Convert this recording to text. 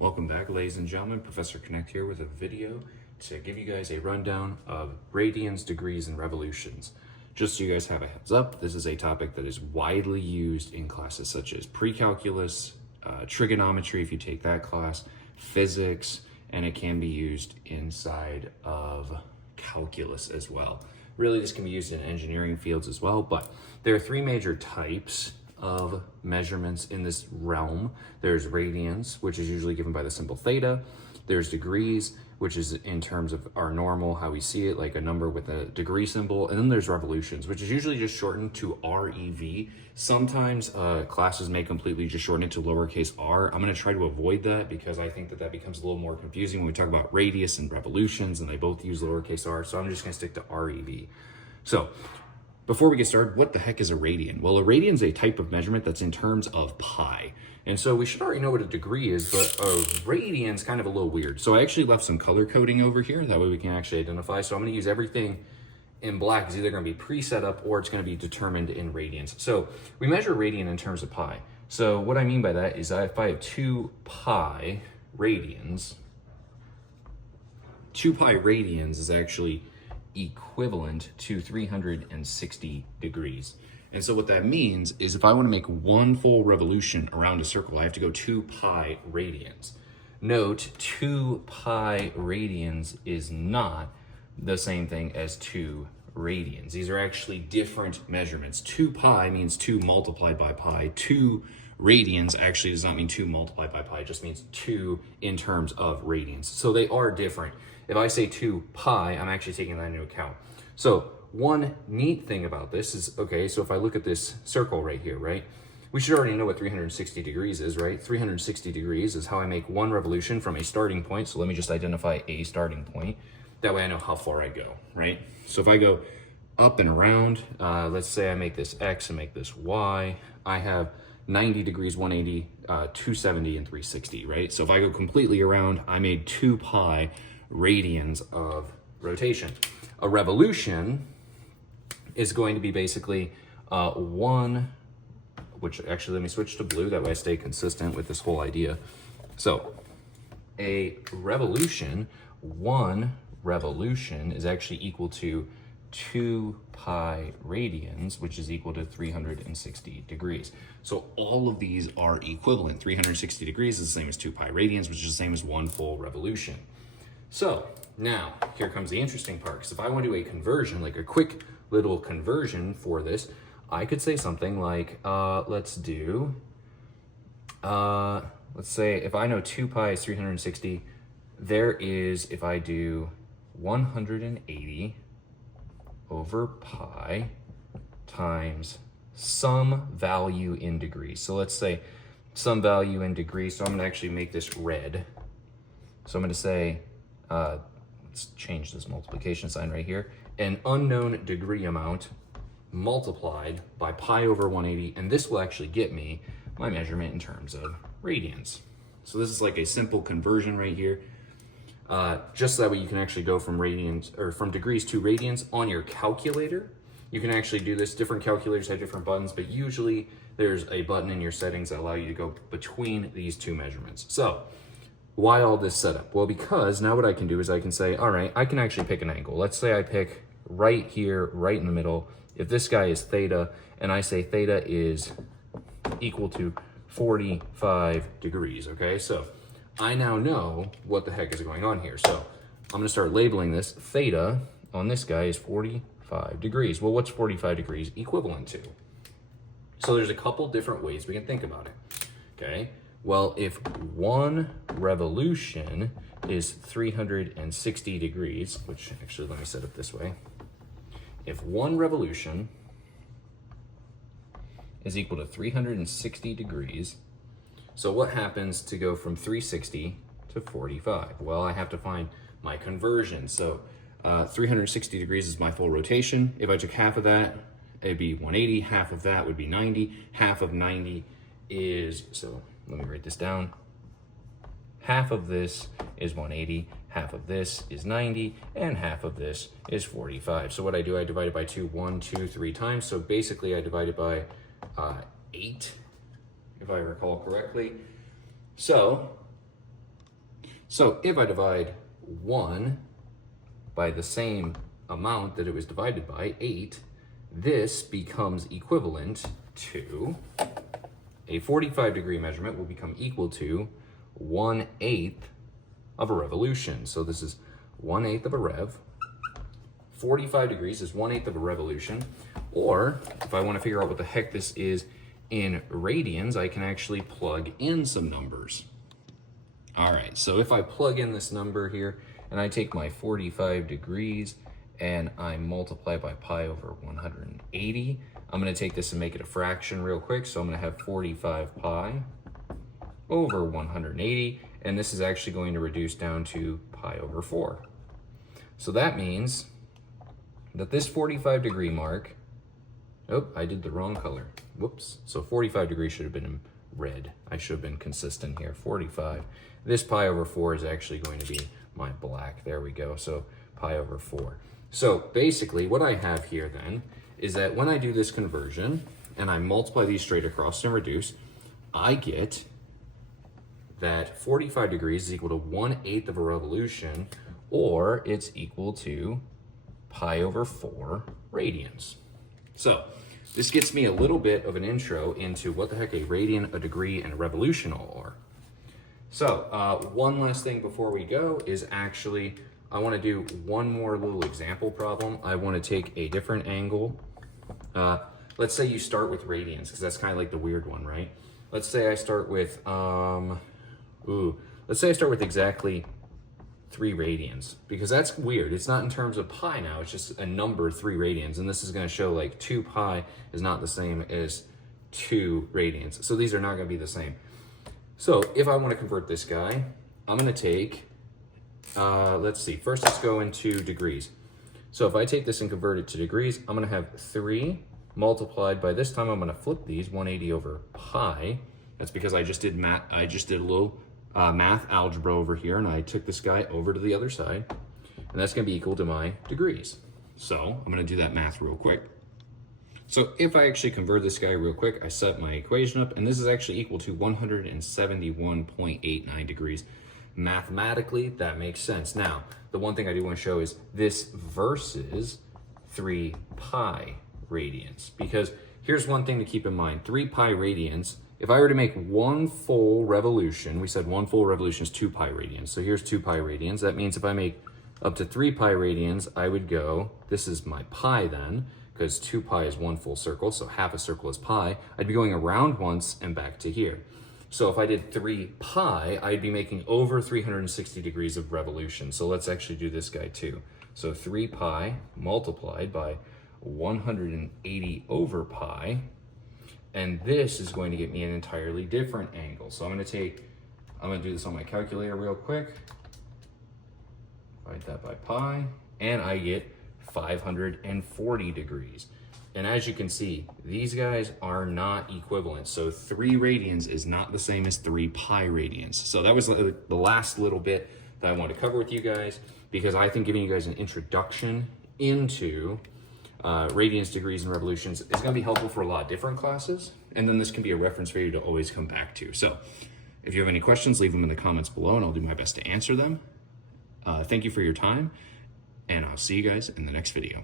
Welcome back, ladies and gentlemen. Professor Connect here with a video to give you guys a rundown of radians, degrees, and revolutions. Just so you guys have a heads up, this is a topic that is widely used in classes such as pre-calculus, trigonometry if you take that class, physics, and it can be used inside of calculus as well. Really, this can be used in engineering fields as well, but there are three major types of measurements in this realm. There's radians, which is usually given by the symbol theta. There's degrees, which is in terms of our normal, how we see it, like a number with a degree symbol. And then there's revolutions, which is usually just shortened to REV. Sometimes classes may completely just shorten it to lowercase r. I'm gonna try to avoid that because I think that becomes a little more confusing when we talk about radius and revolutions, and they both use lowercase r. So I'm just gonna stick to REV. So before we get started, what the heck is a radian? Well, a radian is a type of measurement that's in terms of pi. And so we should already know what a degree is, but a radian is kind of a little weird. So I actually left some color coding over here. That way we can actually identify. So I'm gonna use everything in black. It's either gonna be pre-set up or it's gonna be determined in radians. So we measure radian in terms of pi. So what I mean by that is that if I have 2 pi radians, 2 pi radians is actually equivalent to 360 degrees. And so what that means is if I want to make one full revolution around a circle, I have to go 2 pi radians. Note, 2 pi radians is not the same thing as 2 radians. These are actually different measurements. 2 pi means 2 multiplied by pi. 2 radians actually does not mean 2 multiplied by pi, it just means 2 in terms of radians. So they are different. If I say 2 pi, I'm actually taking that into account. So one neat thing about this is, okay, so if I look at this circle right here, right? We should already know what 360 degrees is, right? 360 degrees is how I make one revolution from a starting point. So let me just identify a starting point. That way I know how far I go, right? So if I go up and around, let's say I make this X and make this Y, I have 90 degrees, 180, 270, and 360, right? So if I go completely around, I made 2 pi radians of rotation. A revolution is going to be basically which actually let me switch to blue, that way I stay consistent with this whole idea. So a revolution, 1 revolution is actually equal to 2 pi radians, which is equal to 360 degrees. So all of these are equivalent. 360 degrees is the same as 2 pi radians, which is the same as 1 full revolution. So now here comes the interesting part, because if I want to do a conversion, like a quick little conversion for this, I could say something like, let's say if I know 2 pi is 360, there is, if I do 180 over pi times some value in degrees. So let's say some value in degrees. So I'm gonna actually make this red. So I'm gonna say, let's change this multiplication sign right here, an unknown degree amount multiplied by pi over 180, and this will actually get me my measurement in terms of radians. So this is like a simple conversion right here. Just so that way you can actually go from radians, or from degrees to radians on your calculator. You can actually do this. Different calculators have different buttons, but usually there's a button in your settings that allow you to go between these two measurements. So why all this setup? Well, because now what I can do is I can say, all right, I can actually pick an angle. Let's say I pick right here, right in the middle. If this guy is theta, and I say theta is equal to 45 degrees, okay? So I now know what the heck is going on here. So I'm gonna start labeling this. Theta on this guy is 45 degrees. Well, what's 45 degrees equivalent to? So there's a couple different ways we can think about it, okay? Well, if 1 revolution is 360 degrees, which actually let me set it this way. If 1 revolution is equal to 360 degrees, so what happens to go from 360 to 45? Well, I have to find my conversion. So 360 degrees is my full rotation. If I took half of that, it'd be 180. Half of that would be 90. Half of 90 is, so let me write this down. Half of this is 180, half of this is 90, and half of this is 45. So what I do, I divide it by 2, 1, 2, 3 times. So basically I divide it by 8, if I recall correctly. So So if I divide 1 by the same amount that it was divided by, 8, this becomes equivalent to, a 45 degree measurement will become equal to 1/8 of a revolution. So this is 1/8 of a rev. 45 degrees is 1/8 of a revolution. Or if I want to figure out what the heck this is in radians, I can actually plug in some numbers. All right, so if I plug in this number here and I take my 45 degrees and I multiply by pi over 180, I'm going to take this and make it a fraction real quick. So I'm going to have 45 pi over 180, and this is actually going to reduce down to pi over 4. So that means that this 45 degree mark, oh, I did the wrong color. Whoops. So 45 degrees should have been in red. I should have been consistent here. 45. This pi over 4 is actually going to be my black. There we go. So pi over 4. So basically what I have here then is that when I do this conversion and I multiply these straight across and reduce, I get that 45 degrees is equal to 1/8 of a revolution, or it's equal to pi over 4 radians. So this gets me a little bit of an intro into what the heck a radian, a degree, and a revolution all are. So one last thing before we go is actually, I want to do one more little example problem. I want to take a different angle. Let's say you start with radians, because that's kind of like the weird one, right? Let's say I start with, let's say I start with exactly 3 radians, because that's weird. It's not in terms of pi now, it's just a number, 3 radians. And this is going to show like 2 pi is not the same as 2 radians. So these are not going to be the same. So if I want to convert this guy, I'm going to take, let's see, first let's go into degrees. So if I take this and convert it to degrees, I'm going to have 3 multiplied by, this time I'm going to flip these, 180 over pi. That's because I just did math. I just did a little math algebra over here, and I took this guy over to the other side, and that's going to be equal to my degrees. So I'm going to do that math real quick. So if I actually convert this guy real quick, I set my equation up, and this is actually equal to 171.89 degrees. Mathematically, that makes sense. Now, the one thing I do want to show is this versus 3 pi radians, because here's one thing to keep in mind. 3 pi radians, if I were to make one full revolution, we said one full revolution is 2 pi radians. So here's 2 pi radians. That means if I make up to 3 pi radians, I would go, this is my pi then, because 2 pi is one full circle, so half a circle is pi. I'd be going around once and back to here. So if I did 3 pi, I'd be making over 360 degrees of revolution. So let's actually do this guy too. So 3 pi multiplied by 180 over pi, and this is going to get me an entirely different angle. So I'm going to do this on my calculator real quick. Divide that by pi, and I get 540 degrees. And as you can see, these guys are not equivalent. So 3 radians is not the same as 3 pi radians. So that was the last little bit that I want to cover with you guys, because I think giving you guys an introduction into radians, degrees, and revolutions is going to be helpful for a lot of different classes. And then this can be a reference for you to always come back to. So if you have any questions, leave them in the comments below, and I'll do my best to answer them. Thank you for your time, and I'll see you guys in the next video.